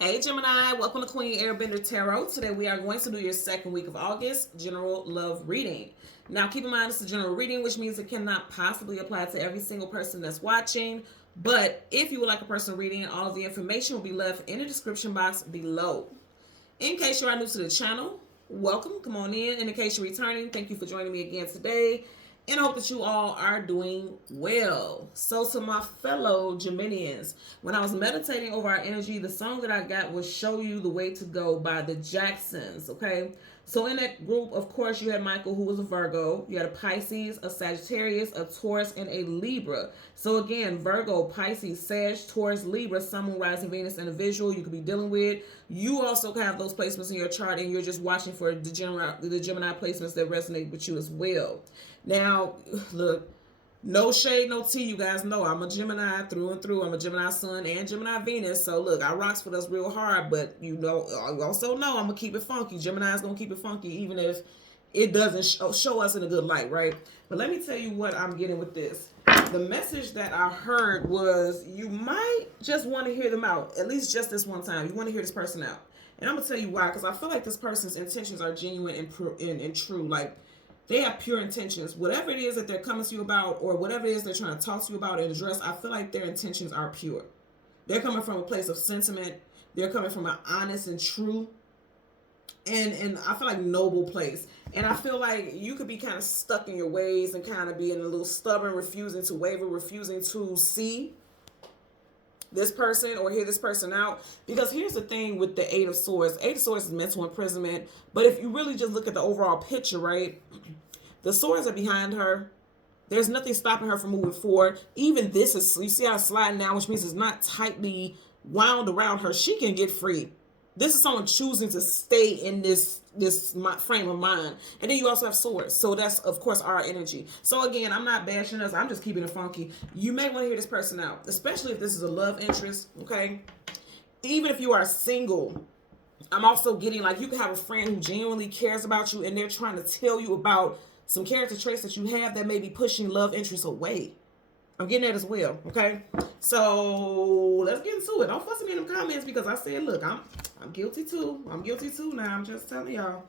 Hey Gemini, welcome to Queen Airbender Tarot. Today we are going to do your second week of August general love reading. Now keep in mind it's a general reading, which means it cannot possibly apply to every single person that's watching. But if you would like a personal reading, all of the information will be left in the description box below. In case you are new to the channel, welcome, come on in. And in case you're returning, thank you for joining me again today. And I hope that you all are doing well. So to my fellow Geminians, when I was meditating over our energy, the song that I got was Show You the Way to Go by the Jacksons, okay? So in that group, of course, you had Michael, who was a Virgo. You had a Pisces, a Sagittarius, a Taurus, and a Libra. So again, Virgo, Pisces, Sag, Taurus, Libra, Sun, Moon, Rising, Venus, and a visual you could be dealing with. You also have those placements in your chart, and you're just watching for the Gemini placements that resonate with you as well. Now, look, no shade, no tea. You guys know I'm a Gemini through and through. I'm a Gemini Sun and Gemini Venus. So look, I rocks for us real hard, but you know, I also know I'm gonna keep it funky. Gemini's gonna keep it funky, even if it doesn't show us in a good light, right? But let me tell you what I'm getting with this. The message that I heard was you might just want to hear them out, at least just this one time. You want to hear this person out, and I'm gonna tell you why. Because I feel like this person's intentions are genuine and true. Like, they have pure intentions. Whatever it is that they're coming to you about, or whatever it is they're trying to talk to you about and address, I feel like their intentions are pure. They're coming from a place of sentiment. They're coming from an honest and true, and I feel like noble place. And I feel like you could be kind of stuck in your ways and kind of being a little stubborn, refusing to waver, refusing to see this person or hear this person out. Because here's the thing with the Eight of Swords. Eight of Swords is mental imprisonment. But if you really just look at the overall picture, right? The swords are behind her. There's nothing stopping her from moving forward. Even this is, you see how it's sliding down, which means it's not tightly wound around her. She can get free. This is someone choosing to stay in this frame of mind. And then you also have swords. So that's, of course, our energy. So again, I'm not bashing us. I'm just keeping it funky. You may want to hear this person out, especially if this is a love interest, okay? Even if you are single, I'm also getting like you can have a friend who genuinely cares about you and they're trying to tell you about some character traits that you have that may be pushing love interest away. I'm getting that as well, okay? So let's get into it. Don't fuss me in the comments because I said, look, I'm guilty too. I'm guilty too now. I'm just telling y'all.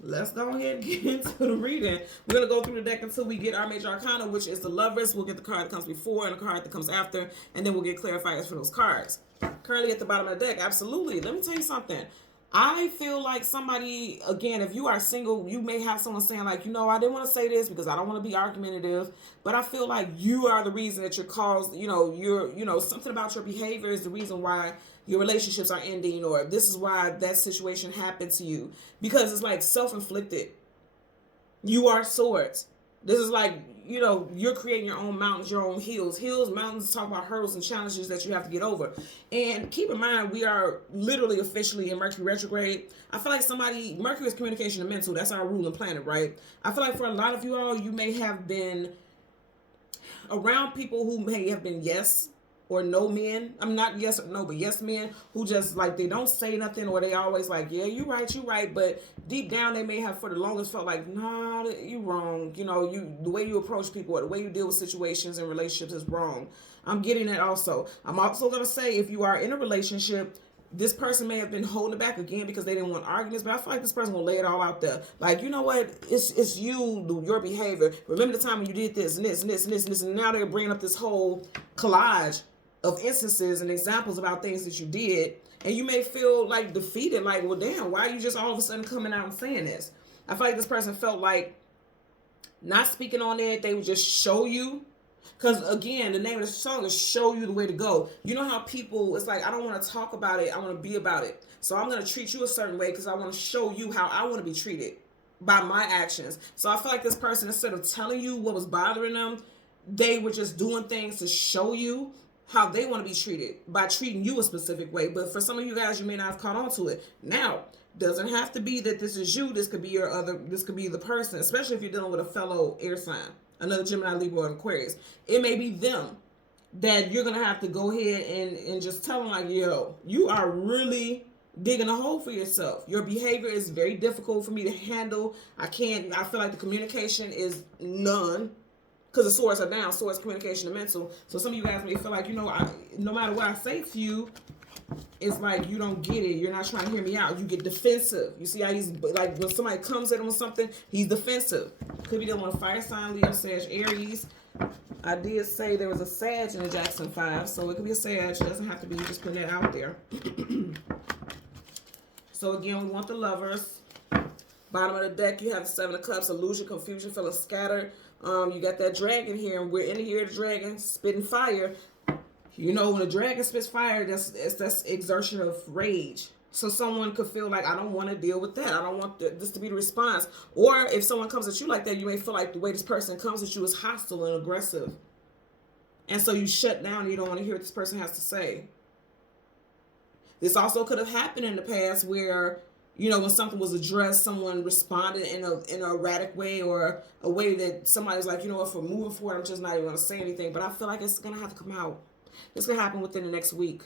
Let's go ahead and get into the reading. We're going to go through the deck until we get our major arcana, which is the Lovers. We'll get the card that comes before and the card that comes after, and then we'll get clarifiers for those cards. Currently at the bottom of the deck, absolutely. Let me tell you something. I feel like somebody, again, if you are single, you may have someone saying like, you know, I didn't want to say this because I don't want to be argumentative, but I feel like you are the reason that you're caused, something about your behavior is the reason why your relationships are ending, or this is why that situation happened to you, because it's like self-inflicted. You are swords. This is like, you're creating your own mountains, your own hills. Hills, mountains talk about hurdles and challenges that you have to get over. And keep in mind, we are literally officially in Mercury retrograde. I feel like Mercury is communication and mental. That's our ruling planet, right? I feel like for a lot of you all, you may have been around people who may have been yes or no men. I'm not yes or no, but yes men who just like, they don't say nothing, or they always like, yeah, you right. But deep down, they may have for the longest felt like, nah, you wrong. The way you approach people or the way you deal with situations and relationships is wrong. I'm getting that also. I'm also going to say, if you are in a relationship, this person may have been holding it back again because they didn't want arguments, but I feel like this person will lay it all out there. Like, you know what? It's you, your behavior. Remember the time when you did this and this and this and this and this, and now they're bringing up this whole collage of instances and examples about things that you did, and you may feel like defeated, like, well, damn, why are you just all of a sudden coming out and saying this? I feel like this person felt like not speaking on it, they would just show you. Because again, the name of the song is Show You the Way to Go. You know how people, it's like, I don't want to talk about it, I want to be about it. So I'm going to treat you a certain way because I want to show you how I want to be treated by my actions. So I feel like this person, instead of telling you what was bothering them, they were just doing things to show you how they want to be treated by treating you a specific way. But for some of you guys, you may not have caught on to it. Now, doesn't have to be that this is you. This could be this could be the person, especially if you're dealing with a fellow air sign, another Gemini, Libra, or Aquarius. It may be them that you're going to have to go ahead and just tell them like, yo, you are really digging a hole for yourself. Your behavior is very difficult for me to handle. I feel like the communication is none. Because the swords are down, swords, communication, and mental. So some of you guys may feel like, no matter what I say to you, it's like you don't get it. You're not trying to hear me out. You get defensive. You see how he's like when somebody comes at him with something, he's defensive. Could be dealing with a fire sign, Leo, Sag, Aries. I did say there was a Sag in the Jackson 5, so it could be a Sag. It doesn't have to be, just putting it out there. So again, we want the Lovers. Bottom of the deck, you have the Seven of Cups, illusion, confusion, feeling scattered. You got that dragon here, and we're in the year of the dragon, spitting fire. You know, when a dragon spits fire, that's exertion of rage. So someone could feel like, I don't want to deal with that. I don't want this to be the response. Or if someone comes at you like that, you may feel like the way this person comes at you is hostile and aggressive. And so you shut down and you don't want to hear what this person has to say. This also could have happened in the past where, you know, when something was addressed, someone responded in an erratic way, or a way that somebody's like, you know what, for moving forward, I'm just not even going to say anything. But I feel like it's going to have to come out. It's going to happen within the next week.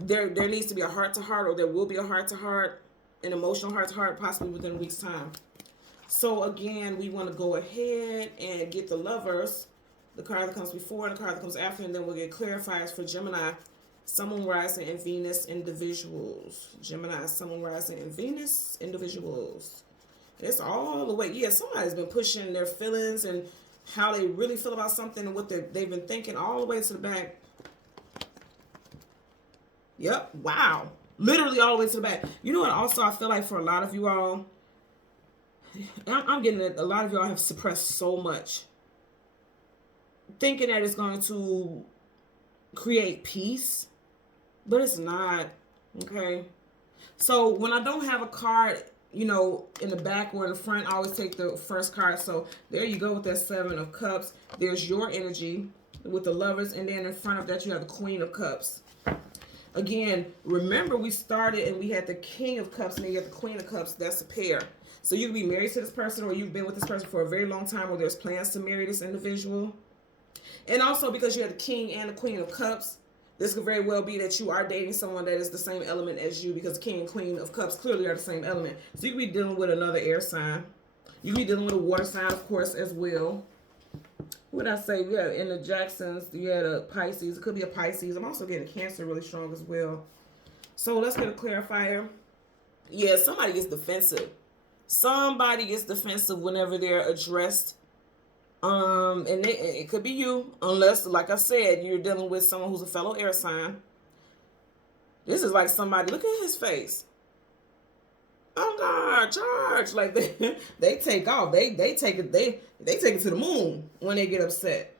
There needs to be a heart-to-heart, or there will be a heart-to-heart, an emotional heart-to-heart, possibly within a week's time. So, again, we want to go ahead and get the Lovers, the card that comes before and the card that comes after, and then we'll get clarifiers for Gemini, Sun, Moon, Rising, and Venus individuals. Gemini, Sun, Moon, Rising, and Venus individuals. It's all the way. Yeah, somebody's been pushing their feelings and how they really feel about something and what they've been thinking all the way to the back. Yep. Wow. Literally all the way to the back. You know what? Also, I feel like for a lot of you all, I'm getting it. A lot of y'all have suppressed so much, thinking that it's going to create peace, but it's not. Okay. So when I don't have a card, you know, in the back or in the front, I always take the first card. So there you go with that Seven of Cups. There's your energy with the Lovers, and then in front of that you have the Queen of Cups. Again, remember we started and we had the King of Cups, and then you have the Queen of Cups. That's a pair. So you can be married to this person, or you've been with this person for a very long time, or there's plans to marry this individual. And also because you have the King and the Queen of Cups, this could very well be that you are dating someone that is the same element as you, because King and Queen of Cups clearly are the same element. So you could be dealing with another air sign. You could be dealing with a water sign, of course, as well. What did I say? Yeah, in the Jacksons, you had a Pisces. It could be a Pisces. I'm also getting Cancer really strong as well. So let's get a clarifier. Yeah, somebody gets defensive. Somebody gets defensive whenever they're addressed. And it could be you, unless, like I said, you're dealing with someone who's a fellow air sign. This is like somebody, look at his face. Oh God, charge! Like they take off. They take it to the moon when they get upset.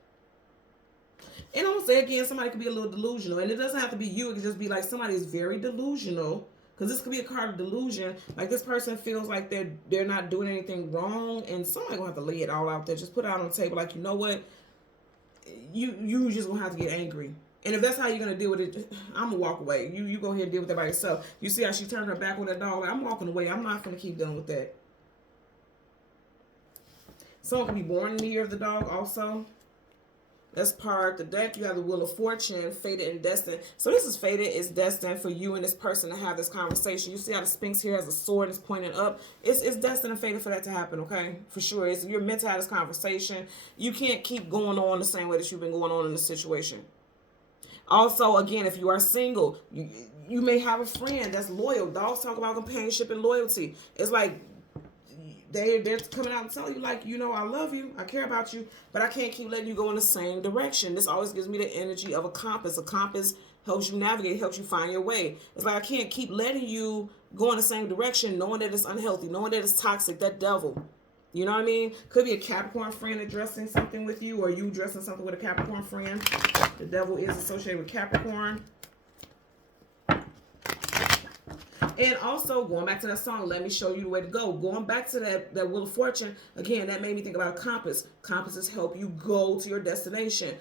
And I'm gonna say again, somebody could be a little delusional, and it doesn't have to be you. It could just be like somebody is very delusional. Because this could be a card of delusion. Like this person feels like they're not doing anything wrong, and somebody gonna have to lay it all out there. Just put it out on the table. Like, you know what? You just gonna have to get angry. And if that's how you're gonna deal with it, I'm gonna walk away. You go ahead and deal with that by yourself. You see how she turned her back with that dog? Like, I'm walking away. I'm not gonna keep dealing with that. Someone can be born in the year of the dog also. That's part of the deck. You have the Wheel of Fortune, fated and destined. So this is fated, it's destined for you and this person to have this conversation. You see how the Sphinx here has a sword, it's pointing up. It's destined and fated for that to happen, okay? For sure. You're meant to have this conversation. You can't keep going on the same way that you've been going on in this situation. Also, again, if you are single, you may have a friend that's loyal. Dogs talk about companionship and loyalty. It's like they're coming out and telling you, like, you know, I love you, I care about you, but I can't keep letting you go in the same direction. This always gives me the energy of a compass. A compass helps you navigate, helps you find your way. It's like I can't keep letting you go in the same direction, knowing that it's unhealthy, knowing that it's toxic, that devil. You know what I mean? Could be a Capricorn friend addressing something with you, or you addressing something with a Capricorn friend. The devil is associated with Capricorn. And also, going back to that song, Let Me Show You the Way to Go. Going back to that Wheel of Fortune, again, that made me think about a compass. Compasses help you go to your destination.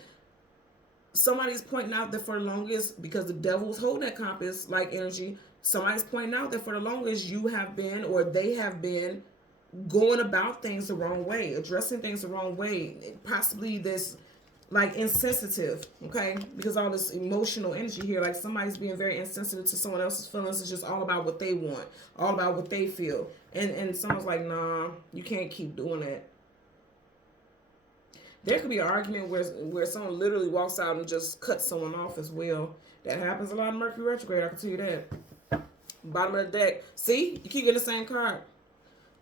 Somebody's pointing out that for the longest, because the devil's holding that compass like energy, somebody's pointing out that for the longest you have been, or they have been, going about things the wrong way, addressing things the wrong way. Possibly this, like, insensitive, okay? Because all this emotional energy here, like somebody's being very insensitive to someone else's feelings. It's just all about what they want, all about what they feel. And someone's like, nah, you can't keep doing that. There could be an argument where someone literally walks out and just cuts someone off as well. That happens a lot in Mercury retrograde, I can tell you that. Bottom of the deck. See? You keep getting the same card.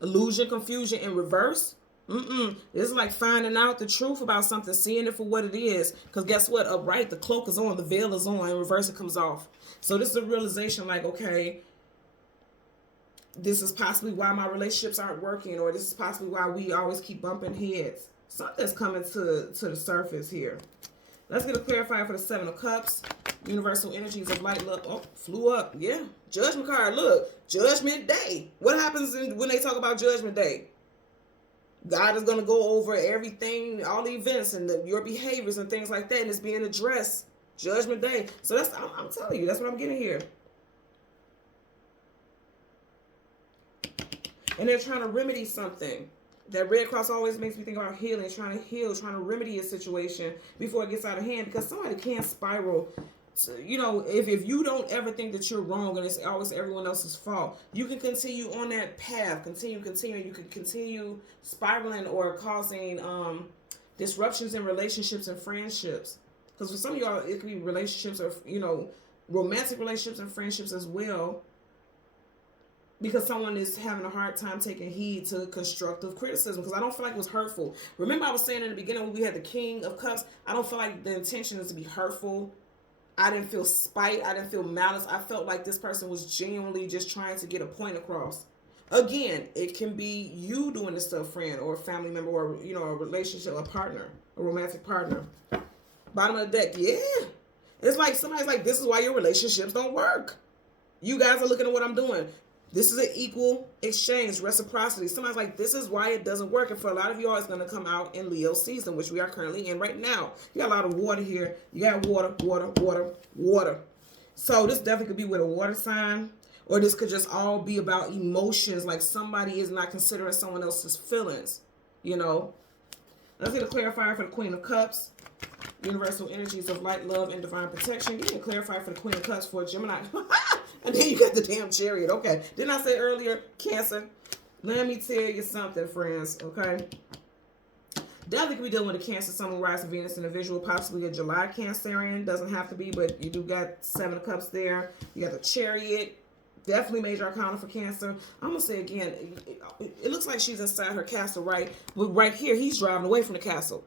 Illusion, confusion in reverse. It's like finding out the truth about something, seeing it for what it is. Because guess what? Upright, the cloak is on, the veil is on, in reverse it comes off. So this is a realization like, okay, this is possibly why my relationships aren't working, or this is possibly why we always keep bumping heads. Something's coming to the surface here. Let's get a clarifier for the Seven of Cups. Universal energies of light, love. Oh, flew up. Yeah. Judgment card. Look. Judgment Day. What happens when they talk about Judgment Day? God is going to go over everything, all the events and your behaviors and things like that, and it's being addressed. Judgment Day. So that's, I'm telling you, that's what I'm getting here. And they're trying to remedy something. That Red Cross always makes me think about healing, trying to heal, trying to remedy a situation before it gets out of hand, because somebody can spiral. So, you know, if you don't ever think that you're wrong and it's always everyone else's fault, you can continue on that path, continue. You can continue spiraling or causing disruptions in relationships and friendships. Because for some of y'all, it could be relationships or, you know, romantic relationships and friendships as well. Because someone is having a hard time taking heed to constructive criticism. Because I don't feel like it was hurtful. Remember I was saying in the beginning when we had the King of Cups, I don't feel like the intention is to be hurtful. I didn't feel spite. I didn't feel malice. I felt like this person was genuinely just trying to get a point across. Again, it can be you doing this to a friend or a family member or, you know, a relationship, a partner, a romantic partner. Bottom of the deck, yeah. It's like somebody's like, this is why your relationships don't work. You guys are looking at what I'm doing. This is an equal exchange, reciprocity. Somebody's like, this is why it doesn't work. And for a lot of y'all, it's going to come out in Leo season, which we are currently in right now. You got a lot of water here. You got water. So this definitely could be with a water sign. Or this could just all be about emotions. Like somebody is not considering someone else's feelings. You know. Let's get a clarifier for the Queen of Cups. Universal energies of light, love, and divine protection. Get a clarifier for the Queen of Cups for Gemini. And then you got the damn Chariot. Okay. Didn't I say earlier, Cancer? Let me tell you something, friends. Okay. Definitely could be dealing with a Cancer, Sun, Moon, Rising, Venus, individual. Possibly a July Cancerian. Doesn't have to be, but you do got Seven of Cups there. You got the Chariot. Definitely major arcana for Cancer. I'm going to say again, it looks like she's inside her castle, right? But right here, he's driving away from the castle.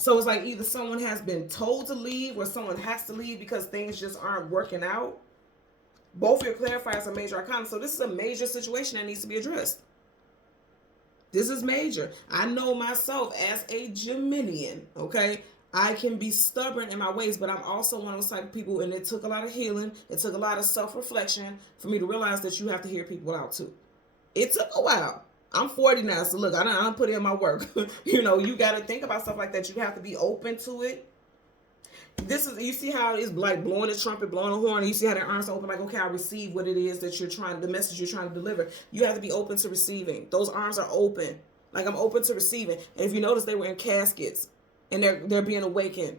So it's like either someone has been told to leave or someone has to leave because things just aren't working out. Both of your clarifiers are major arcana. So this is a major situation that needs to be addressed. This is major. I know myself as a Geminian, okay? I can be stubborn in my ways, but I'm also one of those type of people, and it took a lot of healing. It took a lot of self-reflection for me to realize that you have to hear people out too. It took a while. I'm 40 now, so look, I don't put in my work. You know, you got to think about stuff like that. You have to be open to it. This is, you see how it's like blowing a trumpet, blowing a horn, and you see how their arms are open, like, okay, I receive what it is that you're trying, the message you're trying to deliver. You have to be open to receiving. Those arms are open. Like, I'm open to receiving. And if you notice, they were in caskets, and they're being awakened.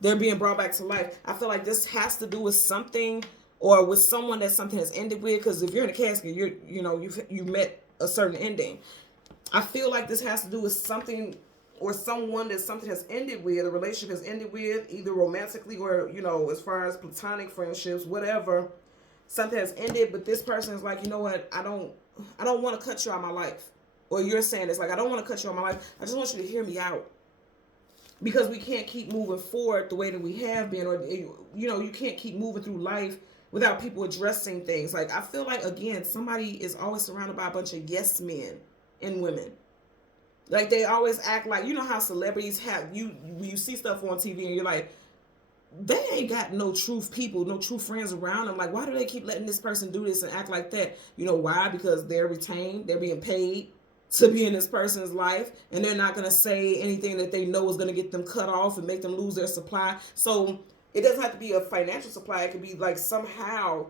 They're being brought back to life. I feel like this has to do with something, or with someone that something has ended with, because if you're in a casket, you met a certain ending. I feel like this has to do with something or someone that something has ended with, a relationship has ended with, either romantically or, you know, as far as platonic friendships, whatever. Something has ended, but this person is like, you know what, I don't want to cut you out of my life. Or you're saying it's like, I don't want to cut you out of my life. I just want you to hear me out. Because we can't keep moving forward the way that we have been, or, you know, you can't keep moving through life without people addressing things. Like, I feel like, again, somebody is always surrounded by a bunch of yes men and women. Like, they always act like, you know how celebrities have, you see stuff on TV and you're like, they ain't got no truth people, no true friends around them. Like, why do they keep letting this person do this and act like that? You know why? Because they're retained, they're being paid to be in this person's life, and they're not going to say anything that they know is going to get them cut off and make them lose their supply. So it doesn't have to be a financial supply. It could be like somehow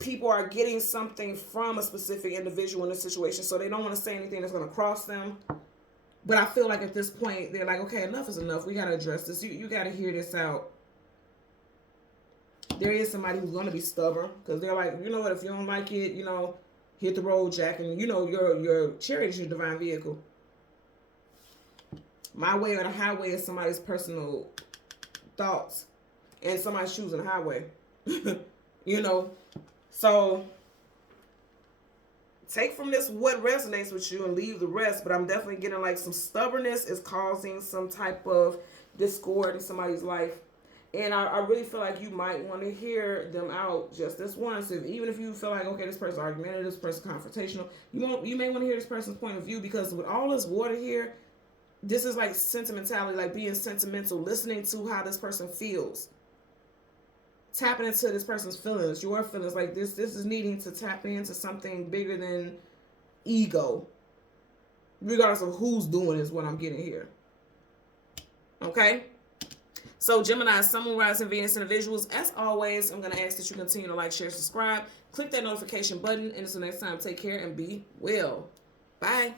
people are getting something from a specific individual in a situation, so they don't want to say anything that's going to cross them. But I feel like at this point, they're like, okay, enough is enough. We got to address this. You got to hear this out. There is somebody who's going to be stubborn, because they're like, you know what, if you don't like it, you know, hit the road, Jack. And, you know, your chariot is your divine vehicle. My way or the highway is somebody's personal thoughts and somebody's choosing the highway. You know? So take from this what resonates with you and leave the rest. But I'm definitely getting like some stubbornness is causing some type of discord in somebody's life. And I really feel like you might want to hear them out just this once. Even if you feel like, okay, this person's argumentative, this person's confrontational, you may want to hear this person's point of view, because with all this water here, this is like sentimentality, like being sentimental, listening to how this person feels, tapping into this person's feelings, your feelings. Like this is needing to tap into something bigger than ego, regardless of who's doing is what I'm getting here. Okay? So Gemini, Sun, Moon, Rising, Venus individuals, as always, I'm going to ask that you continue to like, share, subscribe, click that notification button, and until next time, take care and be well. Bye.